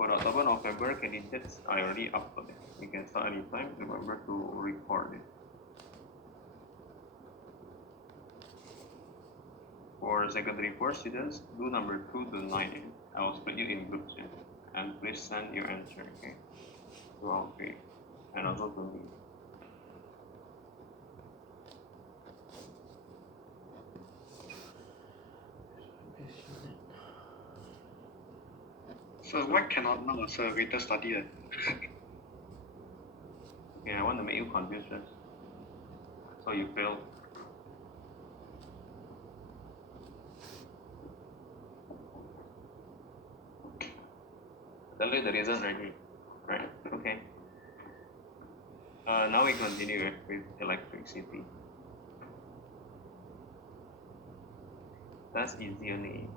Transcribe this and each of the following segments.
For October, November candidates, I already uploaded. You can start anytime. Remember to record it. For secondary 4 students, do number 2 to 9. I will split you in groups, and please send your answer, okay? To all three, and also to me. So why cannot now, sir? We just study it. Okay, I want to make you confused first. So you fail. Tell you the reason already, right? Okay. Now we continue with electricity. That's easy only.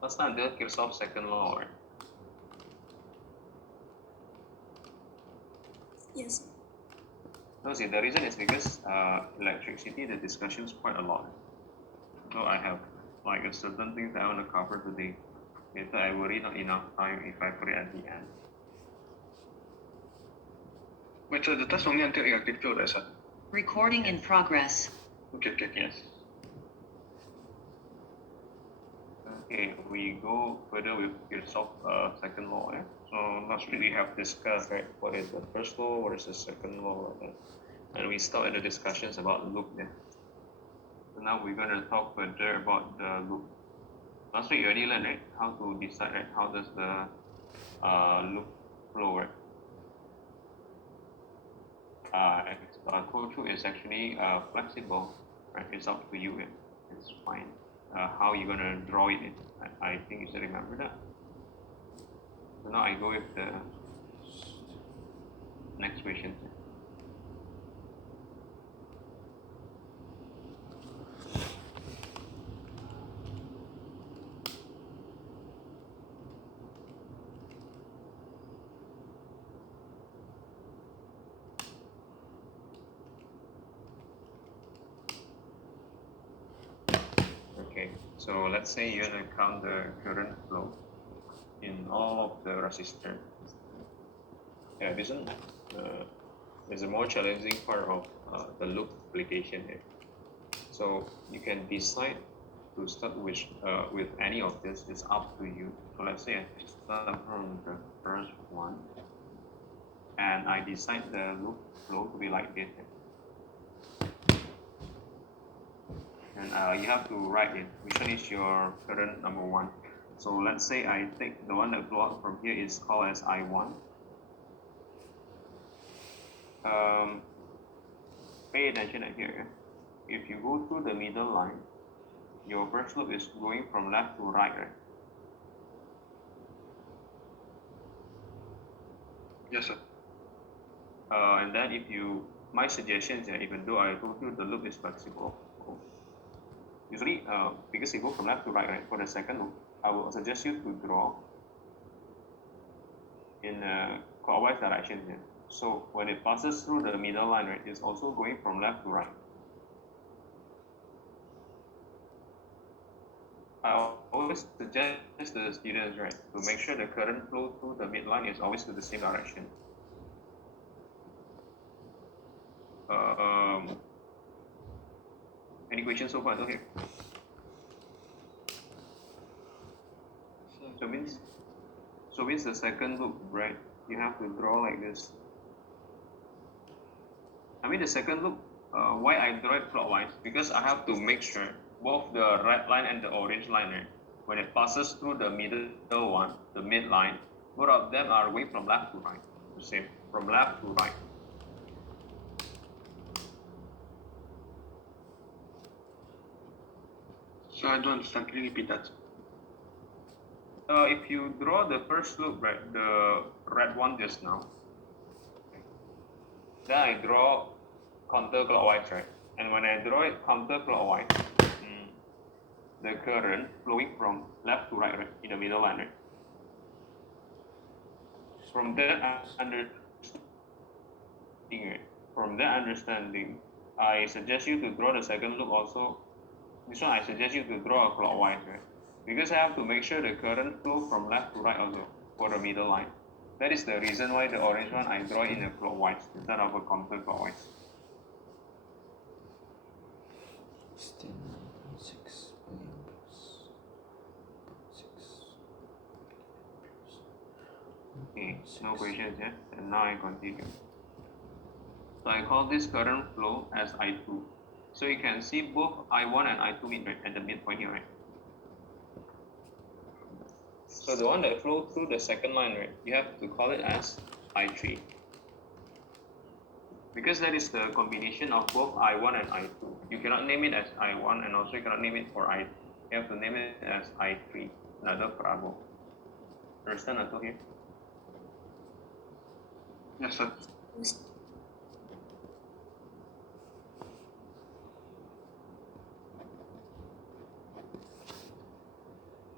Let's not do Kirchhoff's second law, right? Yes. No, see, the reason is because electricity, the discussion is quite a lot. So I have like a certain things that I want to cover today. Later I worry not enough time if I put it at the end. Wait, sir, that's only until electric field, right, sir? Recording in progress. Okay. Yes. Okay, we go further with Kirchhoff's second law. So last week we have discussed, right, what is the first law, what is the second law, and we started the discussions about loop. So now we're going to talk further about the loop. Last week you already learned, right, how to decide, right, how does the loop flow, right? Code through is actually flexible, right? It's up to you. It's fine. How you're gonna draw it in. I think you should remember that. So now I go with the next question. Okay, so let's say you're gonna count the current flow in all of the resistors. Yeah, this one is a more challenging part of the loop application here. So you can decide to start with any of this. It's up to you. So let's say I start from the first one, and I decide the loop flow to be like this. And you have to write it. Which one is your current number one? So let's say I take the one that flow out from here is called as I1. Pay attention at here. If you go through the middle line, your first loop is going from left to right, right? Yes, sir. And then my suggestion is that even though I told you the loop is flexible, usually because you go from left to right, right, for the second loop, I will suggest you to draw in a clockwise direction here. So when it passes through the middle line, right, it's also going from left to right. I always suggest the students, right, to make sure the current flow through the midline is always to the same direction. Any questions so far? Okay. So means the second loop, right? You have to draw like this. I mean the second loop. Why I draw it clockwise? Because I have to make sure both the red line and the orange line, right, when it passes through the middle one, the midline, both of them are going from left to right. The same, from left to right. So I don't understand. Can you repeat that? If you draw the first loop, right, the red one just now, then I draw counterclockwise, right? And when I draw it counterclockwise, the current flowing from left to right, right, in the middle line, right? from that understanding, I suggest you to draw the second loop also. This one I suggest you to draw a clockwise, right? Because I have to make sure the current flow from left to right also for the middle line. That is the reason why the orange one I draw in a clockwise instead of a counterclockwise. Okay, no questions yet. And now I continue. So I call this current flow as I2. So you can see both I1 and I2 meet right at the midpoint here, right? So the one that flows through the second line, right, you have to call it as I3. Because that is the combination of both I1 and I2. You cannot name it as I1 and also you cannot name it for I2. You have to name it as I3, another parabol. Understand until here? Yes, sir.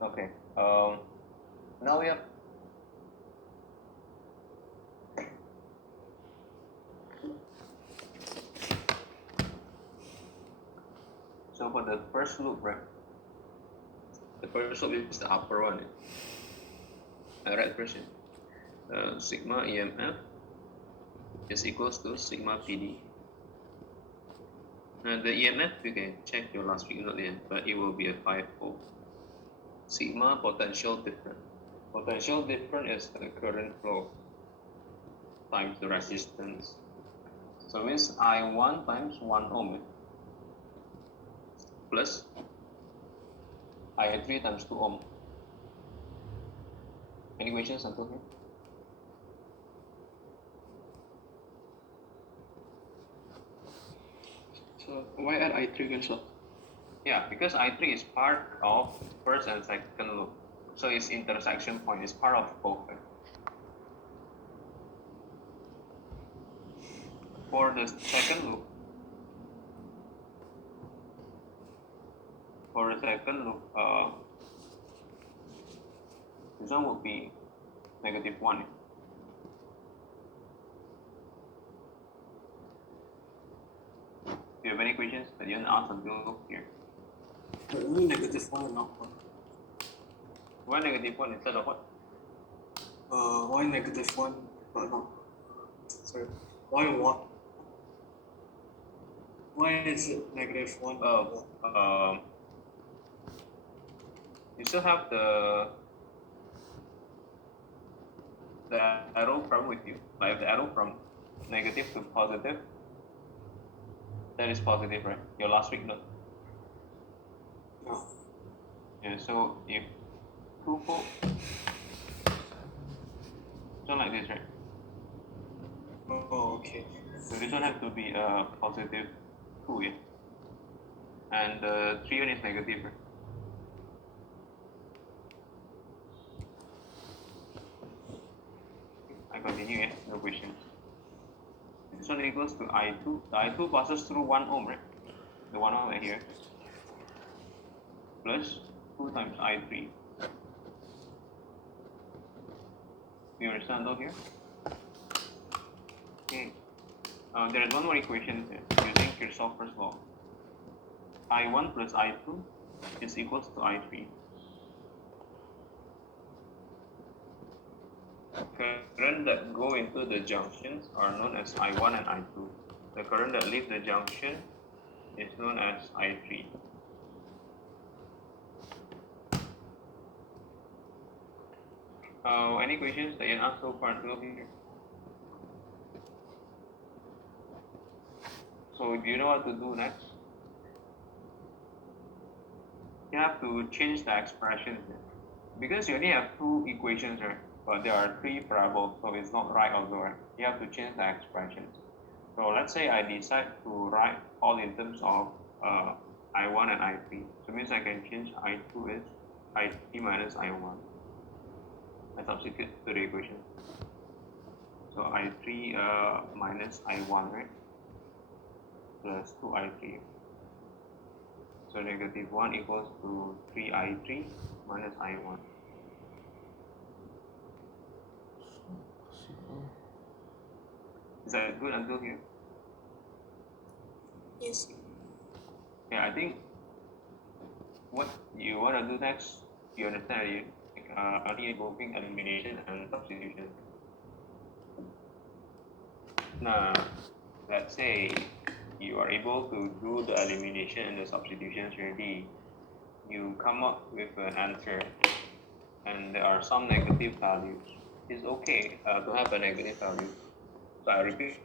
Okay. Now we have so for the first loop, right? The first loop is the upper one. I write first. Sigma EMF is equals to sigma PD. And the EMF you can check your last week note in, but it will be a 5-fold. Sigma potential difference. Potential difference is the current flow times the resistance. So it means I1 times 1 ohm plus I3 times 2 ohm. Any questions until here? So why add I3 again, sir? Yeah, because I3 is part of first and second loop. So its intersection point is part of both. Right? For the second loop, this one will be -1. Do you have any questions that you didn't ask until here? Only -1 and not 1. Why -1 instead of what? Why -1 but not? Sorry. Why what? Why is it -1? You still have the arrow from with you. Like the arrow from negative to positive. That is positive, right? Your last week note. No. Yeah, so if 2-fold, so like this, right? Oh, okay. So this one has to be a positive 2, yeah? And the 3 one is negative, right? I continue, yeah? No questions. This one equals to I2. The I2 passes through 1 ohm, right? The 1 ohm right here. Plus 2 times I3. You understand though here? Okay. There is one more equation here, using Kirchhoff's law. I1 plus I2 is equals to I3. Current that go into the junctions are known as I1 and I2. The current that leaves the junction is known as I3. Any questions that you asked so far until here? So do you know what to do next? You have to change the expressions because you only have 2 equations, right? But there are 3 parabols, so it's not right also, right? You have to change the expressions. So let's say I decide to write all in terms of I1 and I3. So it means I can change I2 is I3 minus I1. I substitute to the equation. So I3 minus I1, right? Plus 2I3. So -1 equals to 3I3 minus I1. Is that good until here? Yes. Yeah, I think what you want to do next, you understand, are you involving elimination and substitution? Now, let's say you are able to do the elimination and the substitutions already. You come up with an answer, and there are some negative values. It's okay to have a negative value. So I repeat,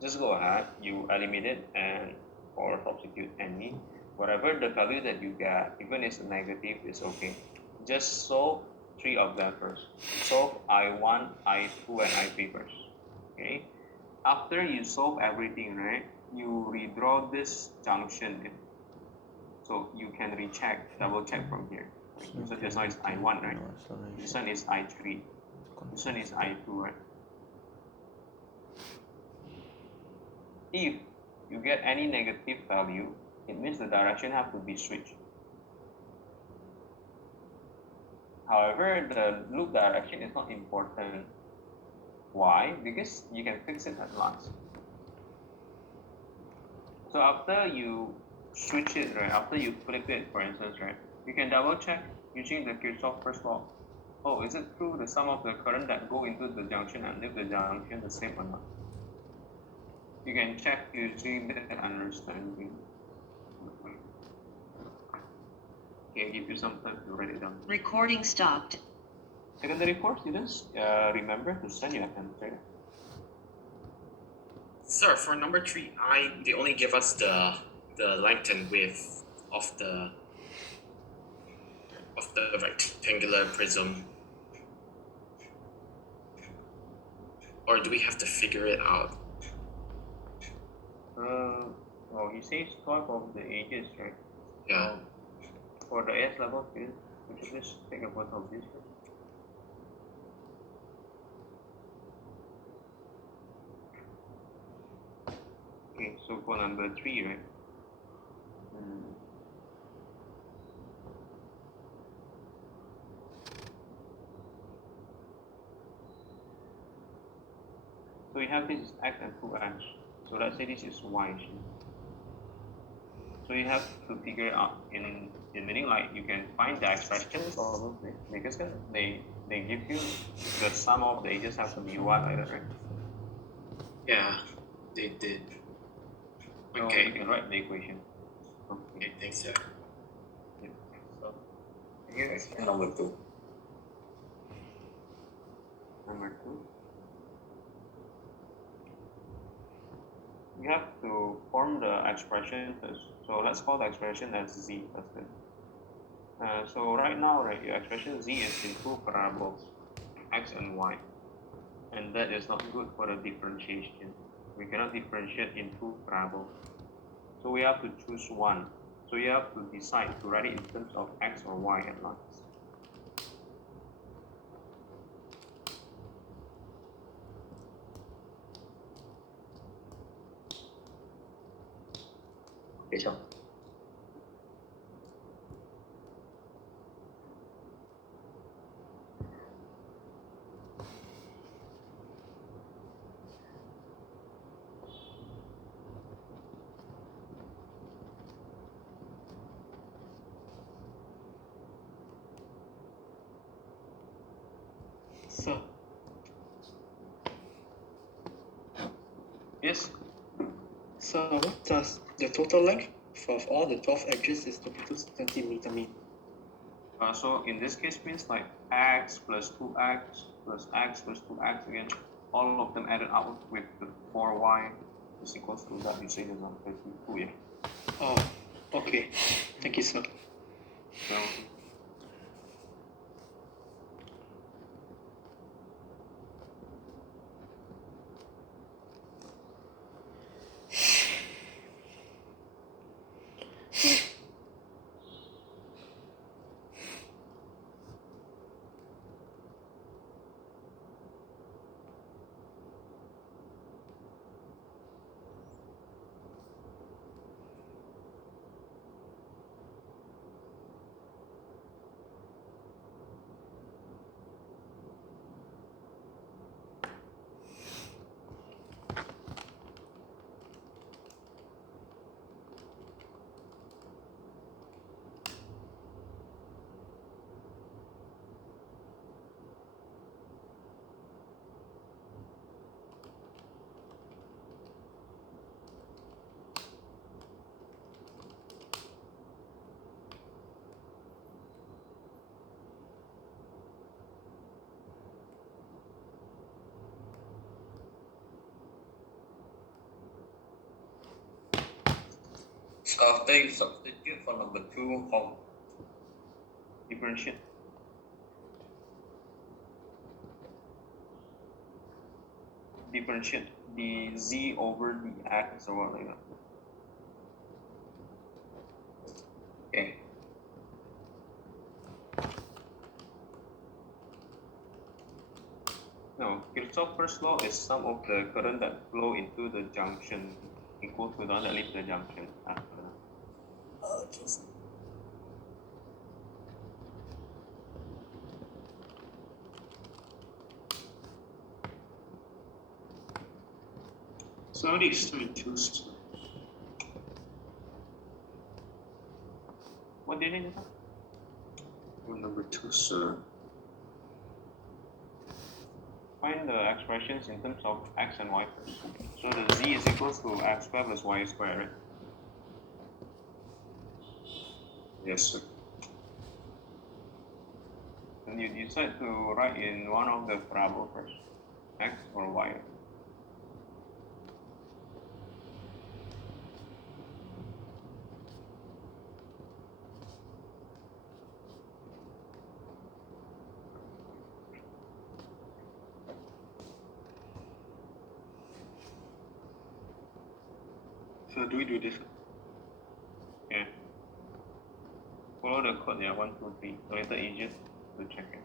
just go ahead, you eliminate and or substitute any. Whatever the value that you get, even if it's negative, is okay. Just solve three of them first. Solve I1, I2, and I3 first. Okay. After you solve everything, right, you redraw this junction. So you can recheck, double check from here. So just now is I1, right? This one is I3. This one is I2, right? If you get any negative value, it means the direction have to be switched. However, the loop direction is not important. Why? Because you can fix it at last. So after you switch it, right, after you flip it, for instance, right, you can double check using the Kirchhoff first law. Oh, is it true the sum of the current that go into the junction and leave the junction the same or not? You can check using that understanding. Okay, give you some time to write it down. Recording stopped. Secondary four students, remember to send your answer. Sir, for number 3i, they only give us the length and width of the rectangular prism. Or do we have to figure it out? Well, he says 12 of the ages, right? Yeah. For the S level students, would you please take a photo of this first? Okay, so for number 3, right? So you have this is x and 2x. So let's say this is y. So you have to figure out in meaning like you can find the expressions probably because they give you the sum of the ages have to be y like that, right? Yeah, they did. So Okay. you can write the equation. Okay, thanks, sir. Yeah. So here is number 2. Number 2. You have to form the expression first. So let's call the expression as z first. So right now, right, your expression z is in two paraboles, x and y, and that is not good for the differentiation. We cannot differentiate in two paraboles. So we have to choose one. So you have to decide to write it in terms of x or y at last. Okay, so. Sir, Yes. so what does the total length of all the 12 edges is 22 centimeter mean? So in this case means like x plus 2x plus x plus 2x again, all of them added up with the 4y is equals to that you say is 32, yeah. Oh, okay. Thank you, sir. So After you substitute for number 2, how differentiate. Differentiate the z over the x or whatever. okay. No, Kirchhoff's first law is sum of the current that flow into the junction equal to the one that leaves the junction after that. Just so how do you start two steps? What did you say? Or number 2, sir. Find the expressions in terms of x and y first. So the z is equals to x squared plus y squared, right? Yes, sir. And you decide to write in one of the parabola first, x or y. So do we do this? Yeah. Follow the code, yeah, 1, 2, 3. A little easier to check it.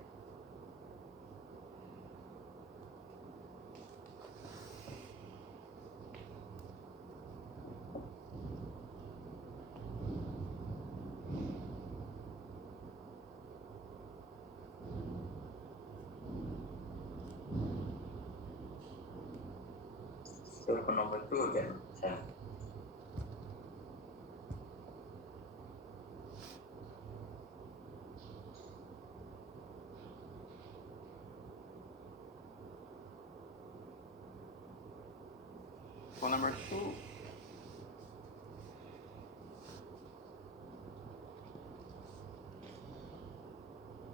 So for number 2 again. Yeah. For number 2,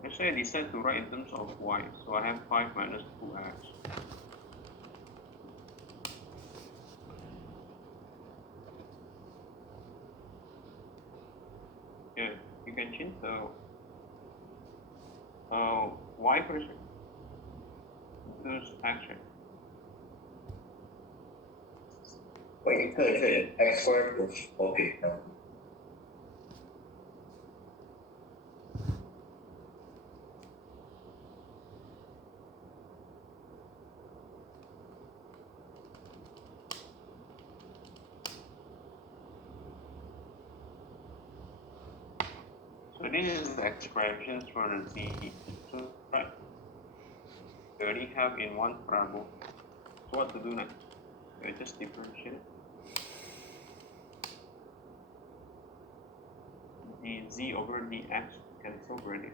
actually I decide to write in terms of y. So I have 5 minus 2x. Yeah, you can change the y first. There's action. Wait, it's x squared plus, okay. No. So this is the expressions for the z. So right, we already have in one parabola. So what to do next? I just differentiate the z over the x cancel already.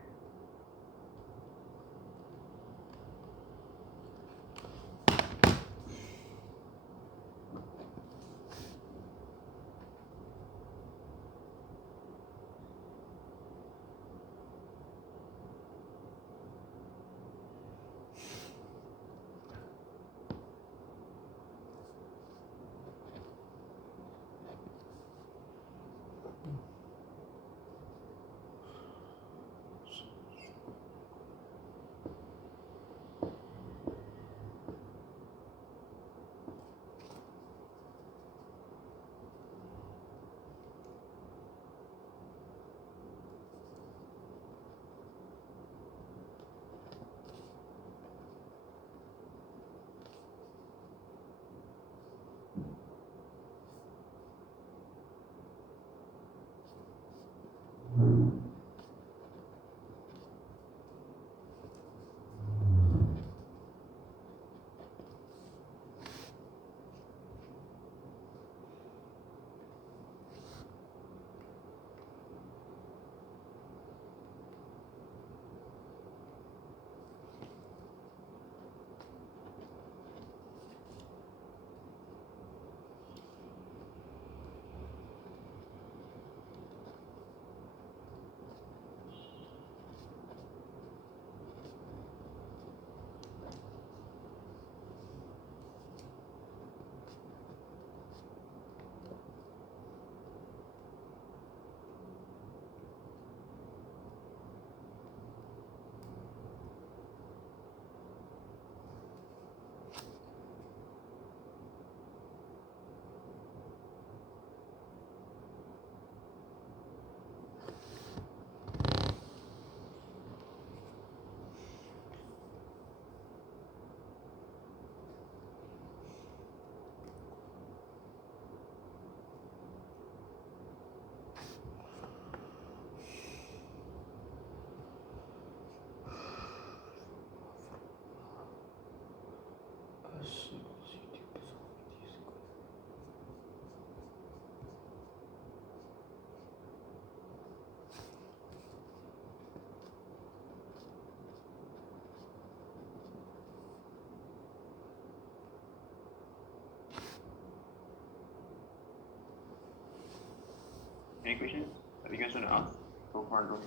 Any questions that you guys want to ask? So far, don't.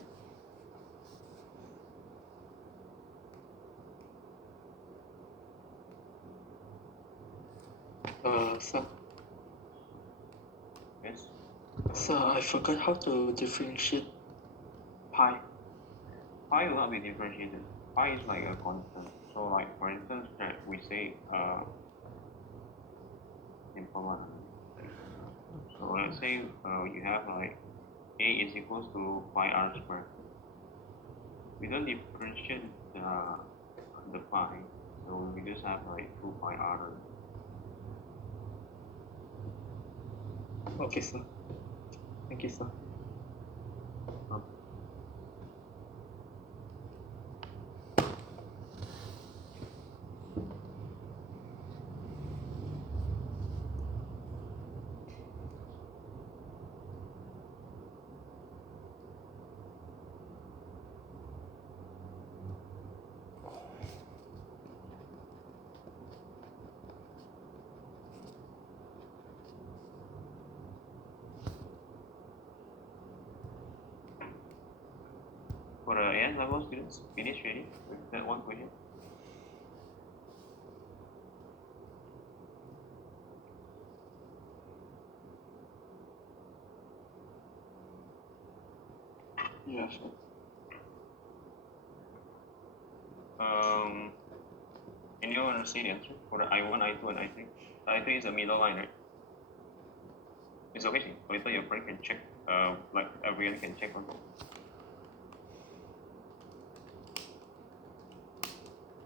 Sir, Yes. sir, I forgot how to differentiate pi. Pi will not be differentiated. Pi is like a constant. So like for instance, right, we say simple one. So let's say you have like a is equals to pi r squared. We don't differentiate the pi, so we just have like 2 pi r. Okay, sir. Thank you, sir. For the AS level students, finish already with that one question. Yeah, sir. Anyone want to see the answer for the I1, I2, and I3? I3 is a middle line, right? It's okay. Later your friend can check. Like everyone can check on it.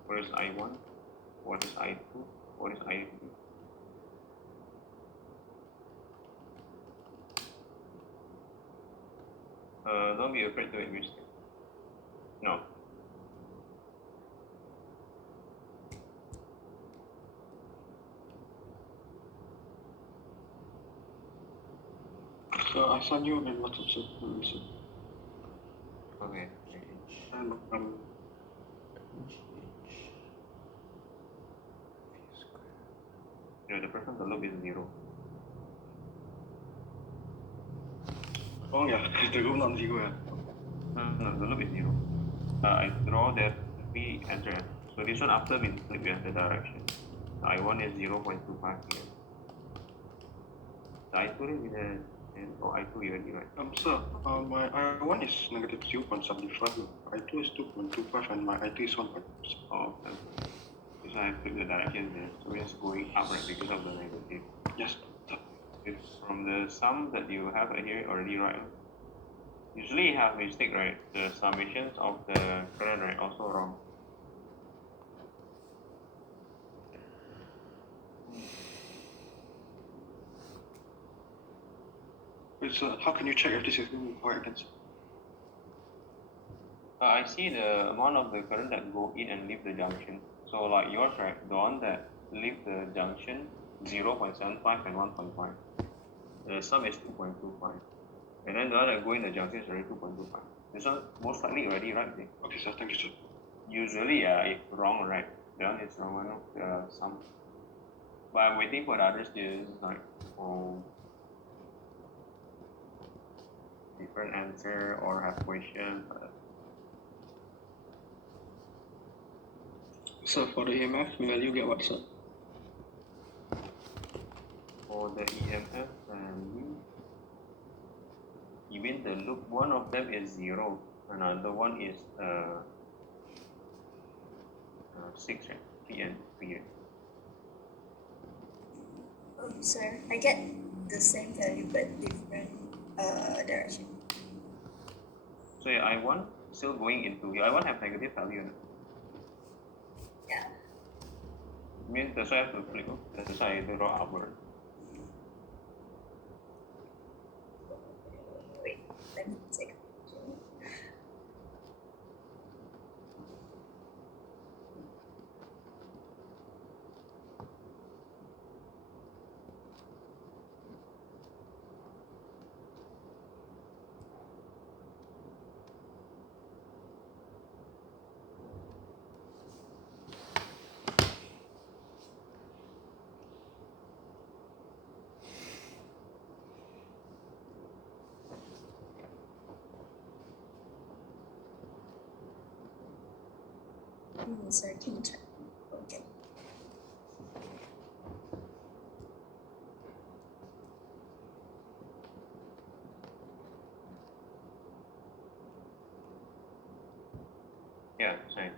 What is I1? What is I2? What is I3? Don't be afraid to make mistake. No. So I sent you in WhatsApp, sir. Okay. And The person the loop is 0. oh yeah, the room not zero. Yeah. No, the loop is 0. I draw that we enter. So this one after we flip the direction. The I1 is 0.25 here. The I2 is or I2 already, right? Sir, my I1 is negative 0.75. I2 is 2.25 and my I3 is 1. Oh, okay. So I flip the direction there. So it's going up, right, because of the negative. Yes. If from the sum that you have right here already, right? Usually you have mistake, right? The summations of the current, right, also wrong. Wait, sir, how can you check if this is correct again, sir? I see the amount of the current that go in and leave the junction. So like yours, right? The one that leave the junction 0.75 and 1.5. The sum is 2.25. And then the one that go in the junction is already 2.25. This one most likely already right there. Okay, sir, thank you, sir. Usually, if wrong, right? The one is wrong, sum. But I'm waiting for the other students, like, oh, different answer or have question. But So for the EMF value, get what, sir? for the EMF value, you mean the loop, one of them is 0, another one is 6, right? 3 and 3. Right? Sir, I get the same value but different direction. So your I1 still going into, your I1 have negative value, no? Yeah. Means that's why I have to flip, that's why I draw upward. Wait, let me take. Sorry, can you check? Okay. Yeah, same.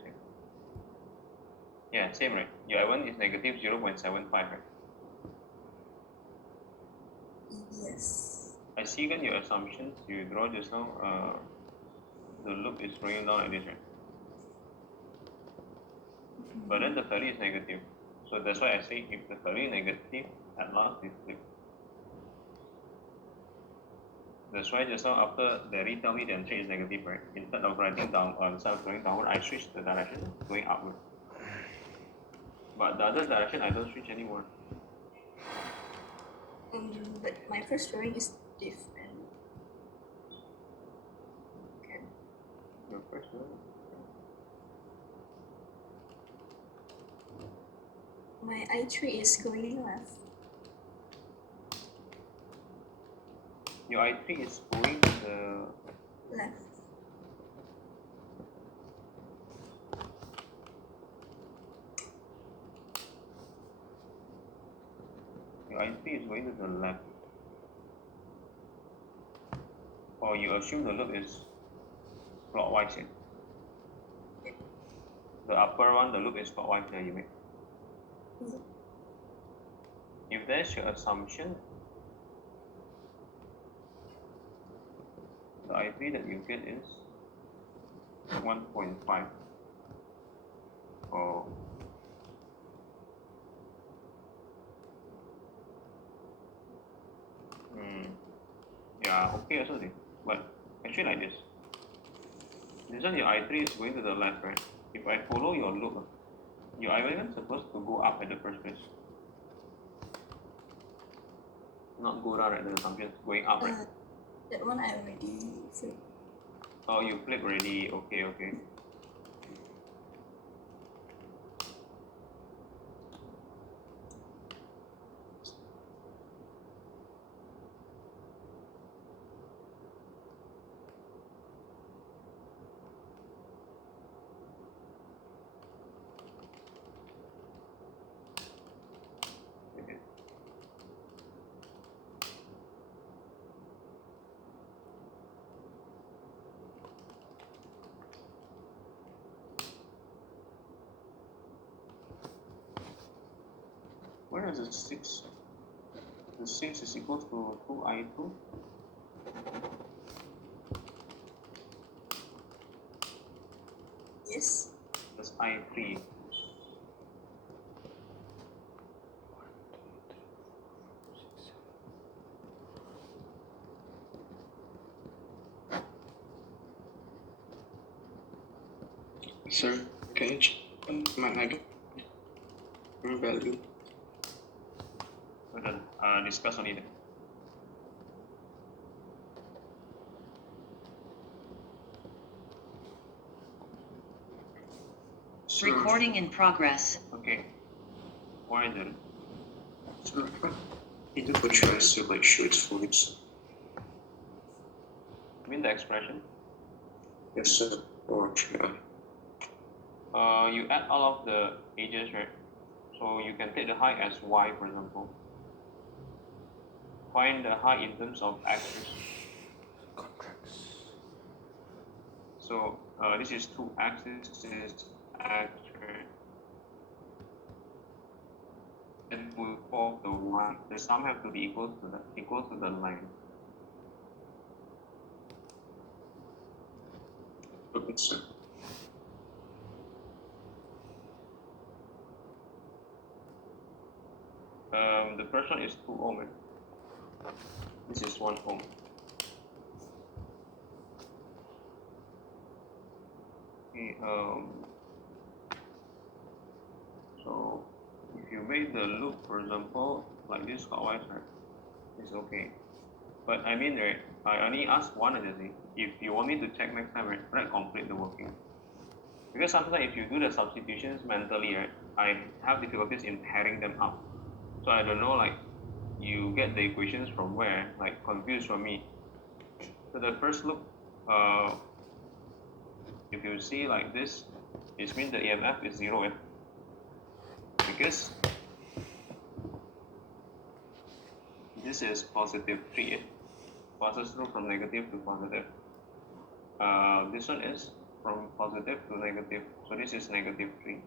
Yeah, same, right? Your I1 is negative 0.75, right? Yes. I see again your assumptions you draw just now. The loop is going down like this, right? But then the value is negative. So that's why I say if the value is negative, at last it flips. That's why just now after Larry tell me the entry is negative, right? Instead of writing down or instead of going downward, I switch the direction going upward. But the other direction I don't switch anymore. But my first drawing is different. Okay. Your first one. My I3 is going left. Your I3 is going to the Left. your I3 is going to the left. Or you assume the loop is clockwise. Yeah? The upper one, the loop is clockwise there you make. If that's your assumption, the I3 that you get is 1.5. Oh. Yeah, okay also thing. But actually like this. This one your I3 is going to the left, right? If I follow your loop, your I1 is supposed to go up at the first place. Not go down at the assumption, going up, right? That one I already flipped. Oh, you flip already. Okay. Okay. Where is the 6? The 6 is equal to 2I2. Yes. That's I3. Sir, can you check my value? We can discuss on it. Sir, Recording in progress. Okay. Why is it? sir, either for choice to make sure it's fully. I mean the expression. Yes, sir. Or try. You add all of the ages, right? So you can take the height as y, for example. Find the height in terms of axis. So this is 2x, this is x, right? And we for the y, the sum have to be equal to the line. Okay, sir. The first one is 2 ohm. This is 1 ohm. Okay, so if you make the loop, for example, like this clockwise, right, it's okay. But I mean, right, I only ask one of the thing. If you want me to check next time, right, complete the working. Because sometimes if you do the substitutions mentally, right, I have difficulties in pairing them up. So I don't know, like, you get the equations from where, like, confused for me. So the first loop, if you see like this, It means the EMF is 0, because this is positive 3, passes through from negative to positive. This one is from positive to negative, so this is negative 3.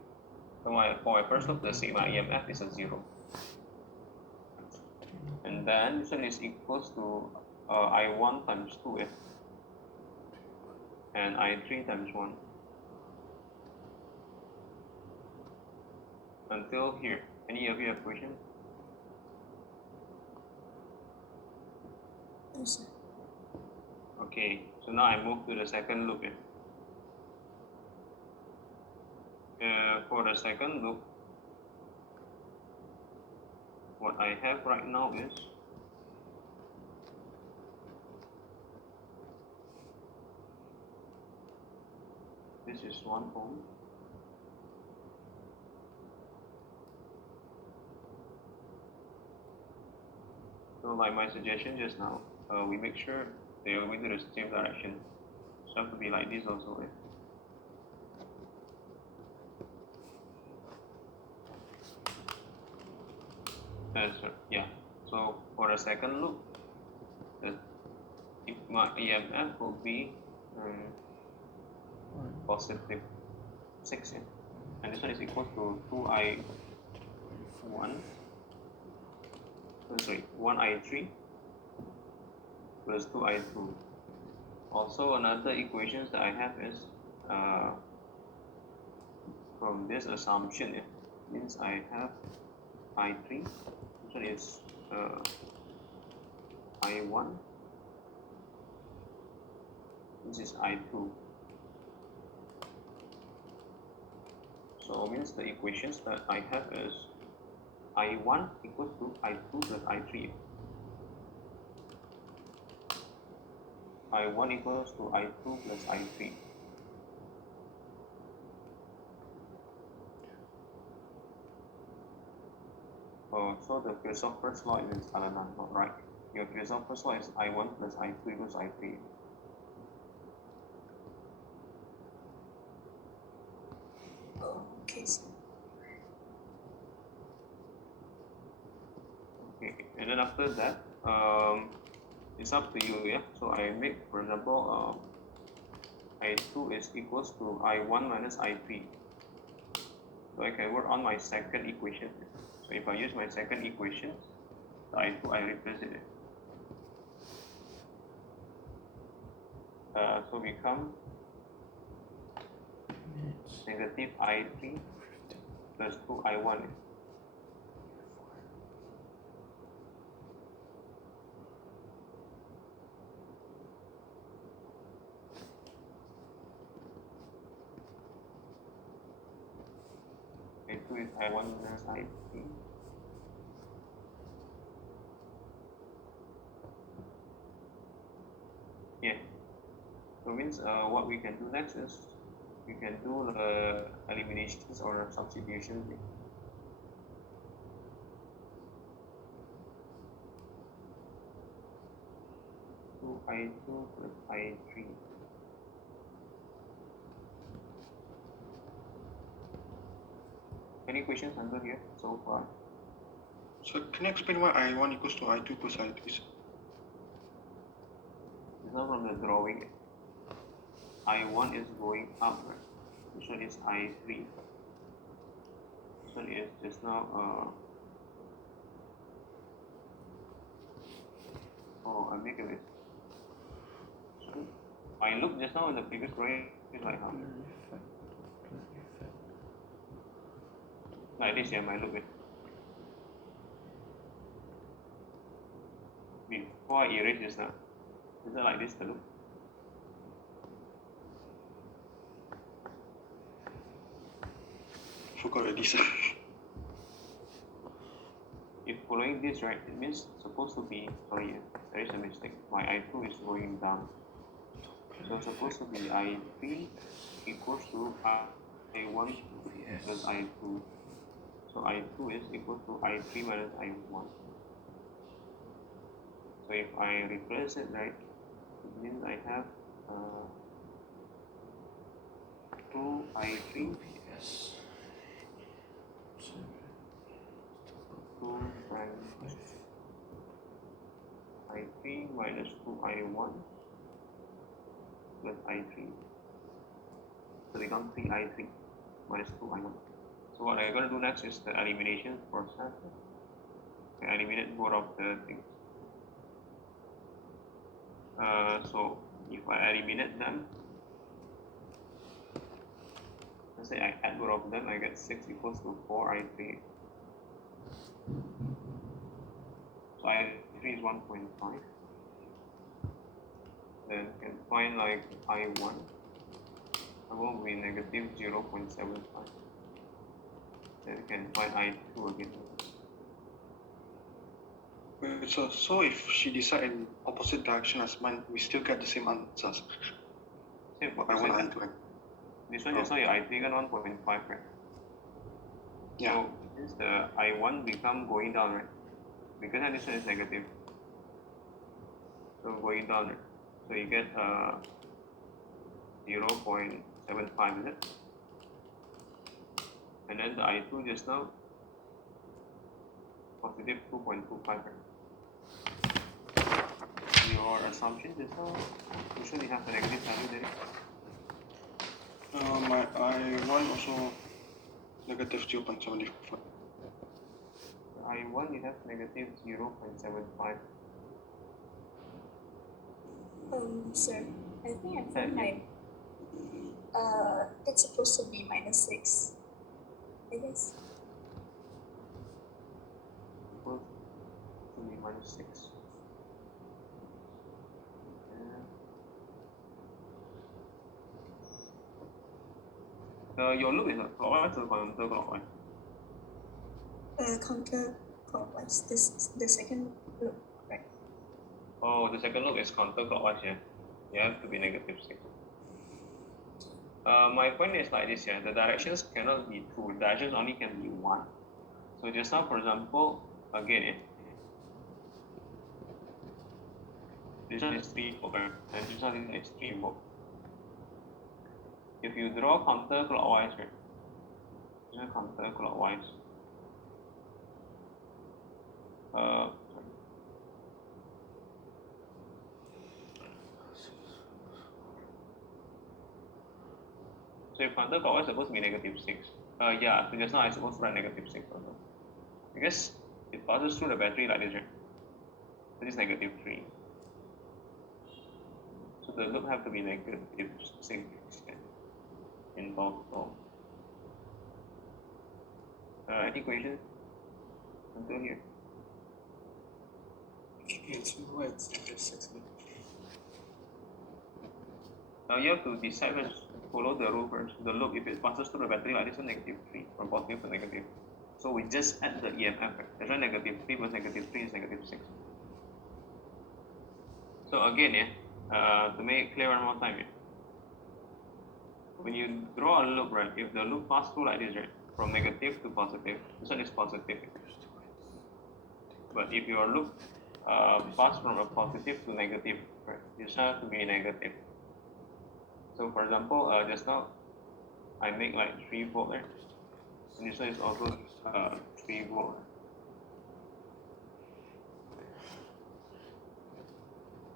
So for my first loop, the sigma EMF is a 0. And then this one is equals to I1 times 2, and I3 times 1. Until here. Any of you have questions? No, sir. Okay, so now I move to the second loop. For the second loop, what I have right now is this is 1 ohm. So like my suggestion just now, we make sure they are going to the same direction. So it have to be like this also. Yeah. So for the second loop, my EMF will be positive 6, and this one is equal to 2I1. Sorry, 1I3 plus 2I2. Also, another equations that I have is from this assumption, means I have I3, this one is I1, this is I2. So means the equations that I have is I1 equals to I2 plus I3. I1 equals to I2 plus I3. So the Kirchhoff's law is not right. Your Kirchhoff's law is I1 plus I2 equals I3. Oh, okay, sir. Okay, and then after that, it's up to you, yeah. So I make, for example, I2 is equals to I1 minus I3. So I can work on my second equation. So if I use my second equation, the I2 I replace it. So become negative I3 plus 2I1. I2 is I1 minus I3. Yeah. So means what we can do next is we can do the eliminations or substitution. 2I2 plus I3. Any questions under here so far? So can you explain why I1 equals to I2 plus I3? It's not from the drawing. I1 is going up, right? This one is I3. This one is just now I make a mistake. So I looked just now in the previous drawing, it's like how? Like this, yeah, my look. Before I erase just now, is it like this, the look? Forgot already, sir. If following this, right, it means supposed to be, sorry, there is a mistake. My I2 is going down. So supposed to be I3 equals to I1 plus I2. So I2 is equal to I3 minus I1. So if I replace it, right, it means I have 2 I3 2 times I3 minus 2I1 plus I3. So become 3I3 minus 2I1. So what I'm going to do next is the elimination process. I eliminate both of the things. So if I eliminate them, let's say I add both of them, I get 6 equals to 4I3. So I3 is 1.5. Then can find like I1. I will be negative 0.75. Then can find I2 again. Wait, so if she decide in opposite direction as mine, we still get the same answers. Same But I want I2. This one just now your I3 got 1.5, right? Yeah. So this the I1 become going down, right? Because this one is negative. So going down, right? So you get 0.75, is it? And then the I2 just now positive 2.25, right? Your assumption just now, you should have a negative value there. My I1 also negative 0.75. I1 you have negative 0.75. Sir, I think I found my it's supposed to be -6, I guess. Equals to be -6. Your loop is clockwise or counterclockwise? Counterclockwise. The second loop, right? Oh, the second loop is counterclockwise, yeah. You have to be -6. My point is like this, yeah. The directions cannot be 2. Directions only can be 1. So just now, for example, again, this one is 3 volt, right? And this one is 3 volt. If you draw counterclockwise, right? Counterclockwise. Sorry. So if counterclockwise is supposed to be -6. Yeah, so just now I supposed to write -6 also. Because it passes through the battery like this, right? So this is -3. So the loop have to be -6 in total. Any question until here? It's why it's -6. Now you have to decide first, follow the rule first. The loop, if it passes through the battery like this, is -3, from positive to negative. So we just add the EMF. That's why -3 plus -3 is -6. So again, yeah, to make it clear one more time, yeah. When you draw a loop, right, if the loop passes through like this, right, from negative to positive, this one is positive. But if your loop pass from a positive to negative, right, this one has to be negative. So for example, just now I make like 3 volt there, and this one is also 3 volt.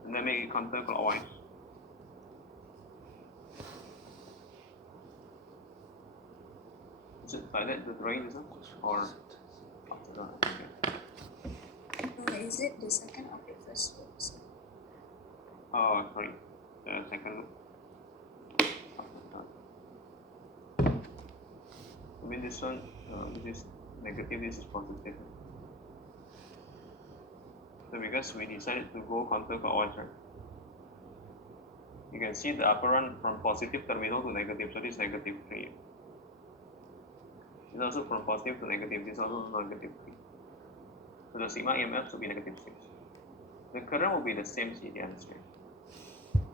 And then make it counterclockwise. Is it like that the drawing is or after that? Okay. Is it the second or the first loop, sir? Oh, sorry, the second loop. I mean this one, this is negative, this is positive. So because we decided to go counterclockwise, right? You can see the upper one from positive terminal to negative, so this is -3. This is also from positive to negative, this is also -3. So the sigma EMF should be -6. The current will be the same CDN straight.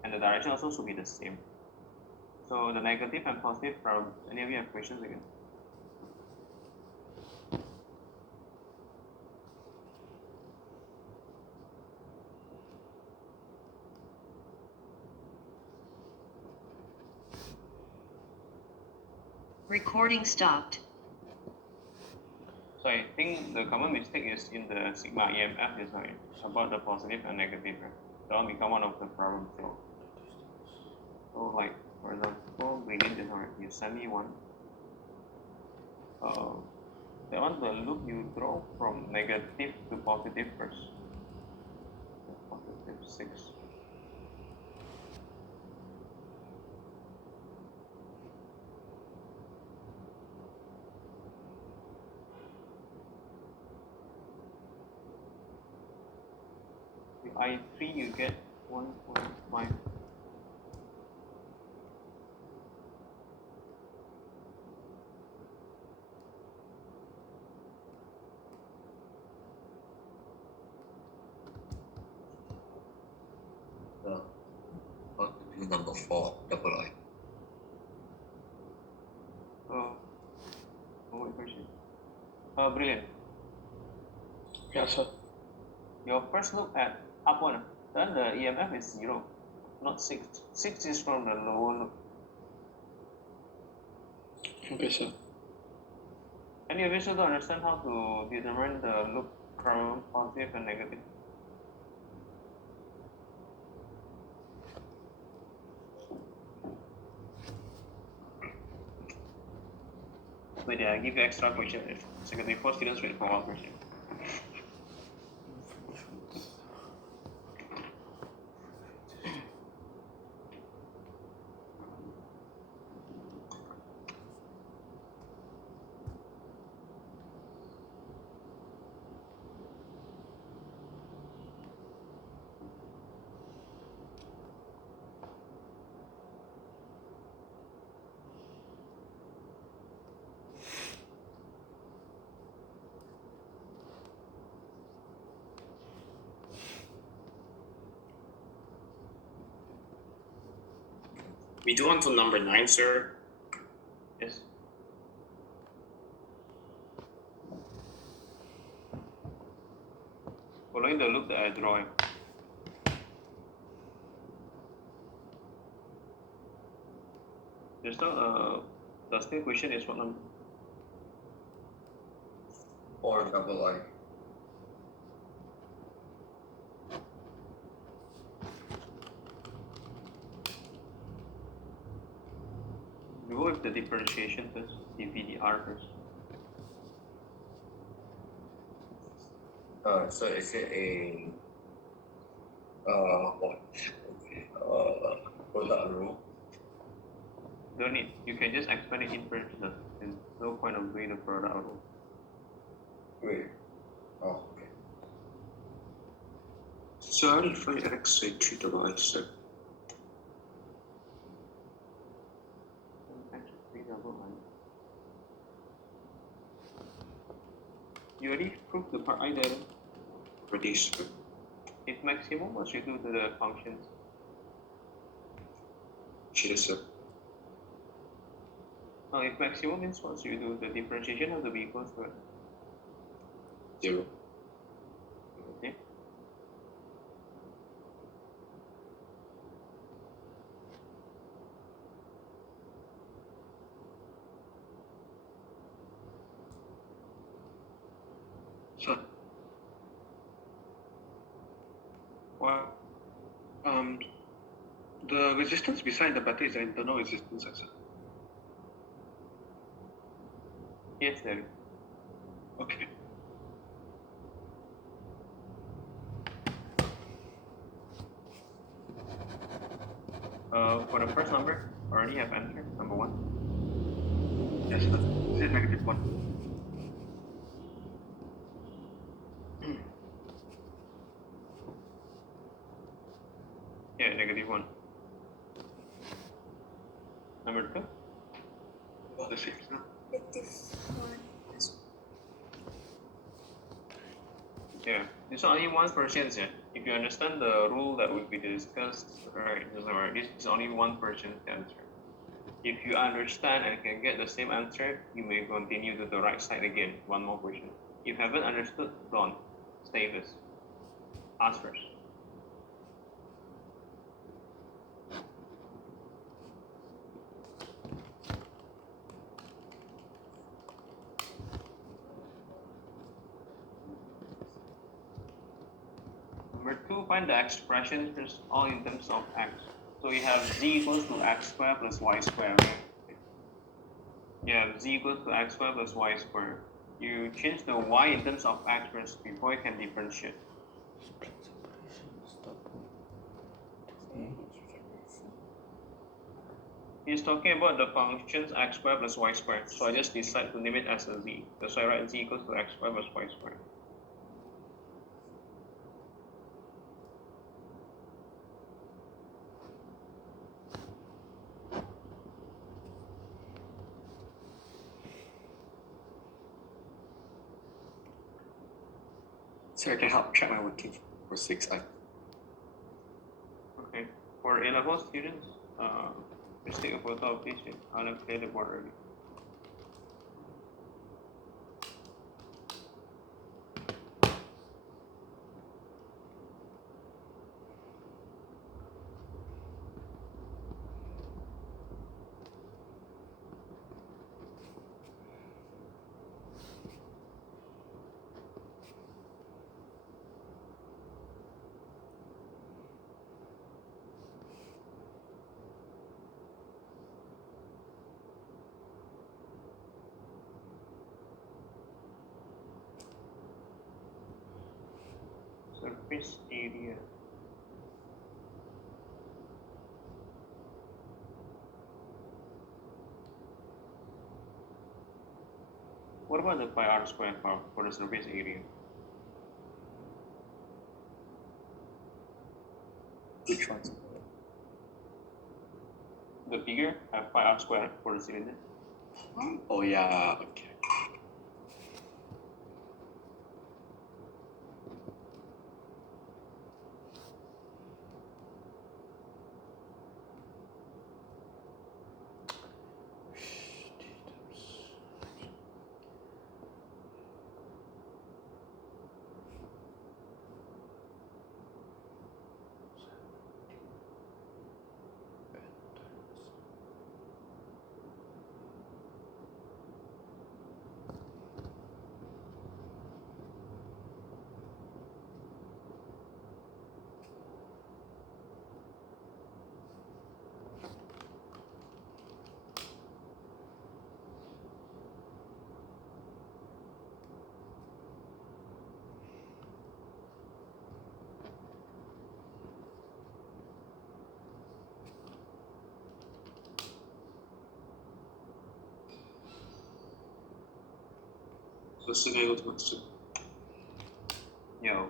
And the direction also should be the same. So the negative and positive from any of you have questions again? Recording stopped. So I think the common mistake is in the sigma EMF design about the positive and negative. Right? That will become one of the problems. So like for example, gradient design, you send me one. That one the loop you draw from negative to positive first. Positive 6. If I3 you get 1.5. How to do number 4, double I. What question? Brilliant. Yeah, sir. Your first look at up one, then the EMF is 0, not 6. 6 is from the lower loop. Okay, sir. And you wish to understand how to determine the loop from positive and negative. Wait, I give you extra question. Secondary 4 students wait for one question. We do until number 9, sir. Yes. Following the loop that I draw. There's no the still question is what number? 4, double I. You go with the differentiation first, dVdr first. So is it a what? Okay. Product rule. Don't need. You can just expand it in first. There's no point of doing the product rule. Wait. Oh, okay. So how do you find X say 3 double I, sir? You already proved the part I did. Already, sir. If maximum, what should you do to the functions? Shit, sir. If maximum means what should you do? The differentiation of the be equals to 0. okay. Sir. Well, The resistance beside the battery is the internal resistance, sir. yes, there. Okay. For the first number, already have answer. Number 1. Yes, sir. Is it -1? Yeah, -1. Number 2. About the same, sir. -1. Yeah, it's only 1%. Yeah. If you understand the rule that will be discussed, right? This is only 1% answer. If you understand and can get the same answer, you may continue to the right side again. One more question. If you haven't understood, don't. Stay this. Ask first. for 2, find the expression first, all in terms of x. So you have z equals to x squared plus y squared. You have z equals to x squared plus y squared. You change the y in terms of x first before you can differentiate. He's talking about the functions x squared plus y squared. So I just decide to name it as a z. That's why I write z equals to x squared plus y squared. So I can help check my working for 6i. Okay. For A-level students, let's take a photo of this. I'll clear the board early. Surface area. What about the pi r squared for the surface area? Which one? The figure have pi r squared for the cylinder. Oh yeah, okay. So scenario 2. Yo.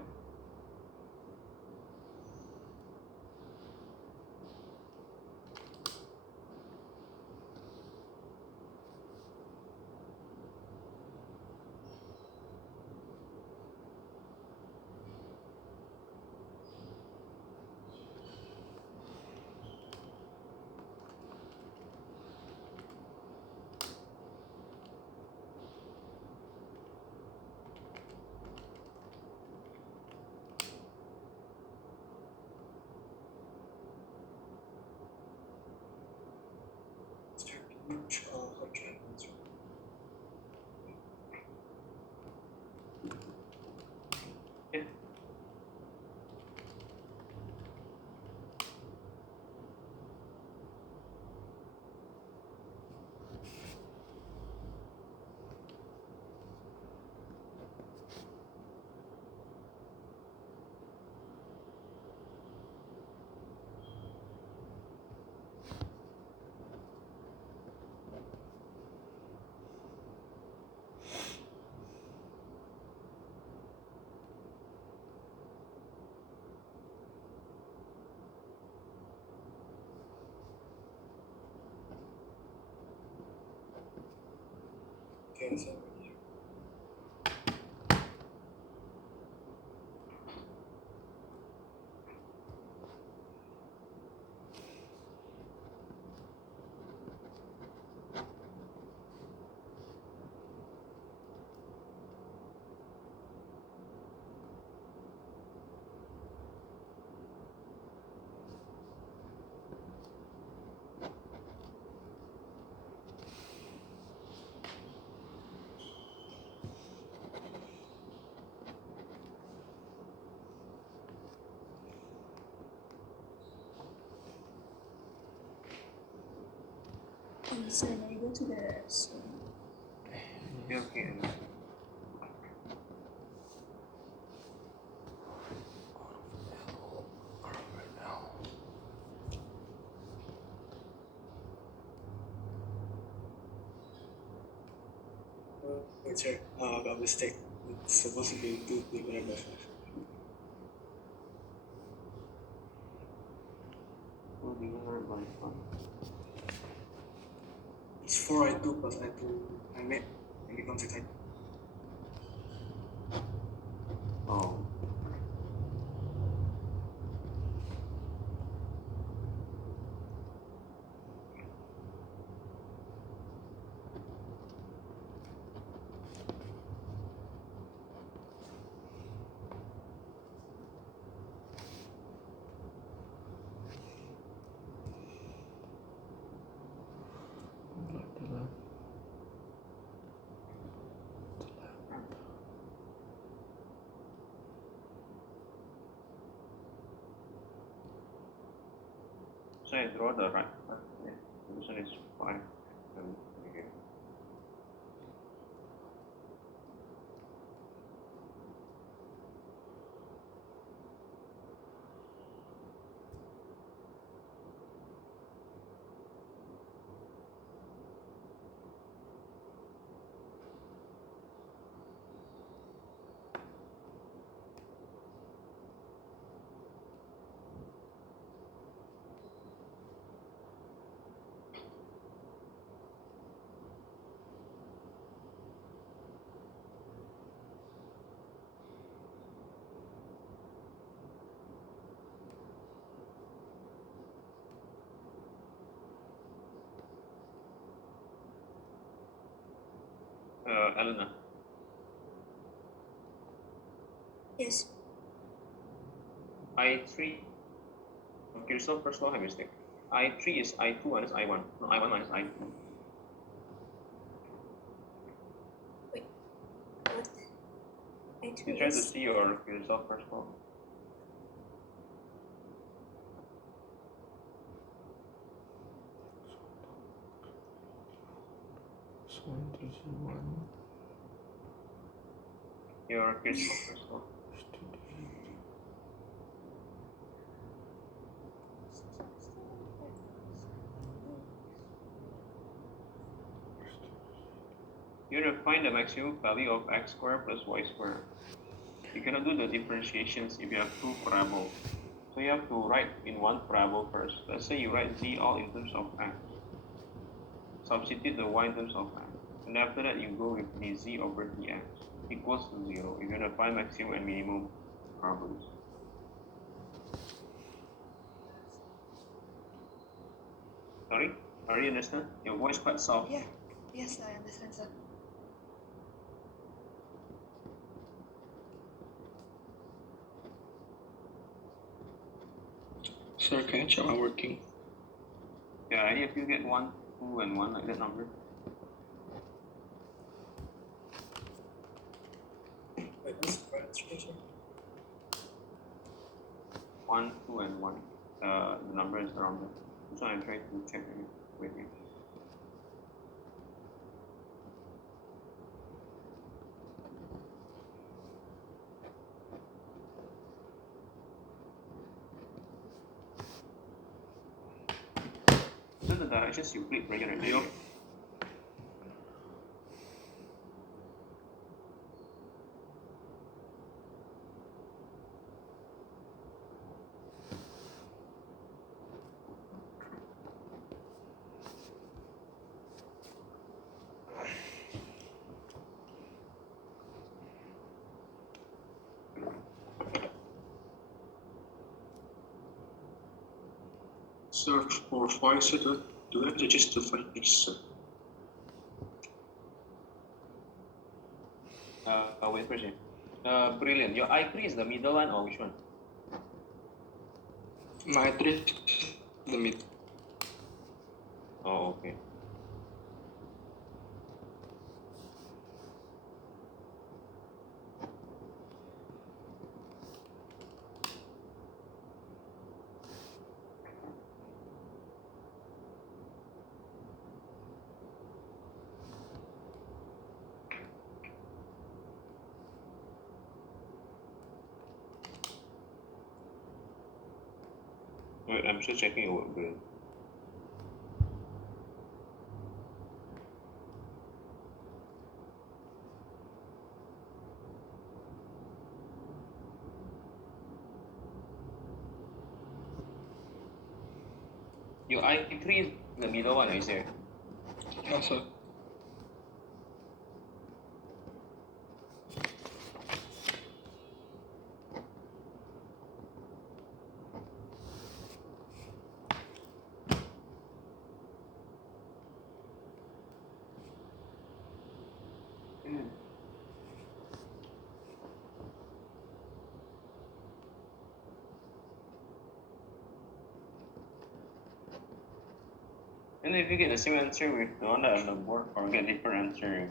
Yeah. So now you go to the Okay. Wait, sorry. I got a mistake. It's supposed to be 2 divided by 5. It's 4i2 plus i2. I made it becomes 6i2. Oh. So I draw the right one. Yeah. This one is 5. Okay. Elena. yes. I3. Okay, yourself first law, I mistake. I3 is I2 minus I1. No, I1 minus I2. What? I You two try to is see your yourself first law. Your yourself first law. You want to find the maximum value of x squared plus y squared. You cannot do the differentiations if you have two paraboles. So you have to write in one parabole first. Let's say you write z all in terms of x. Substitute the y in terms of x. And after that you go with dz over dx equals to 0. You're going to find maximum and minimum paraboles. Sorry? Are you understand? Your voice quite soft. yeah. Yes, I understand, sir. Sir, can you check my working? Yeah, any of you get 1, 2, and 1 like that number? Wait, what's the right answer? 1, 2, and 1. The number is around there. So I'm trying to check it with you. So the directions you click right here. Do you? So for voice, do we have to justify this? Wait for a second. Brilliant. Your I3 is the middle one or which one? My address the mid. Oh, okay. Wait, I'm still checking your work bill. Your I3 is the middle one, is there? Yeah, sir. And if you get the same answer with the one that on the board or get different answer,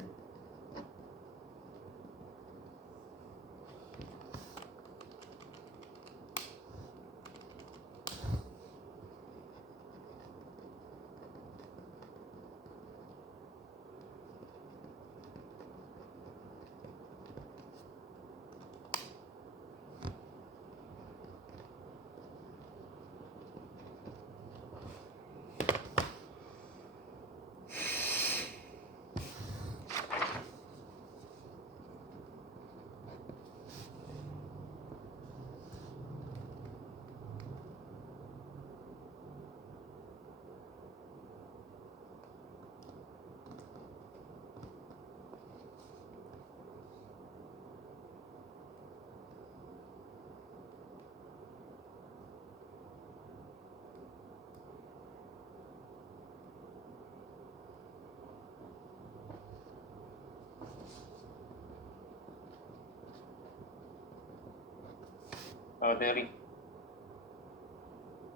Terry.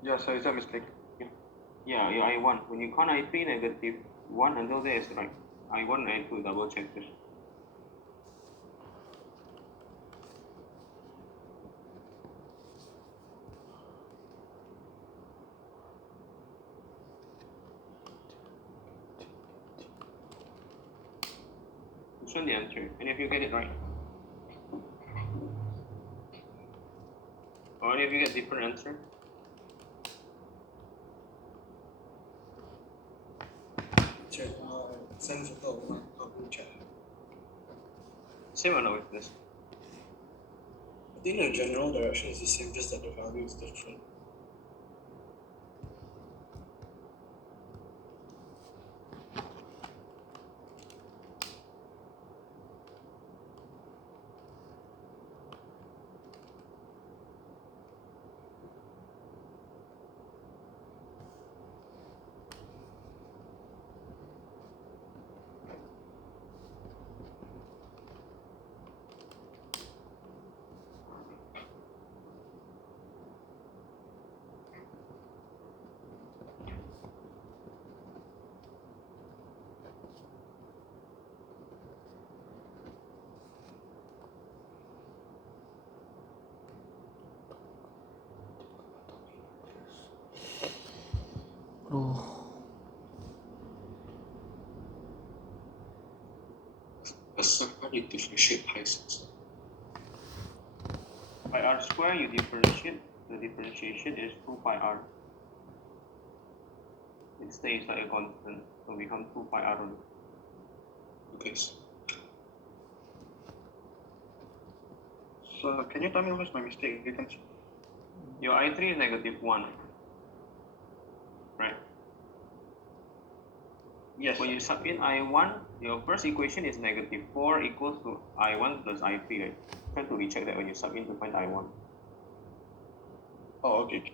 Yeah, so is that mistake? Yeah, your I1. When you count I3 negative 1 until there is right. I1 and I2 double check this. Which one the answer? And if you get it right. Or if you get different answer. Check. Send photo of one. I'll check. Same or not with this? I think the general direction is the same, just that the value is different. Sir, how do you differentiate Pisces? By r square, you differentiate. The differentiation is 2 pi r. It stays like a constant, so become 2 pi r only. Okay, sir. So can you tell me what's my mistake? You can see. Your I3 is negative 1. Right? Yes. When you sub in I1, your first equation is negative 4 equals to I1 plus I3, right? Try to recheck that when you sub in to find I1. Oh, okay.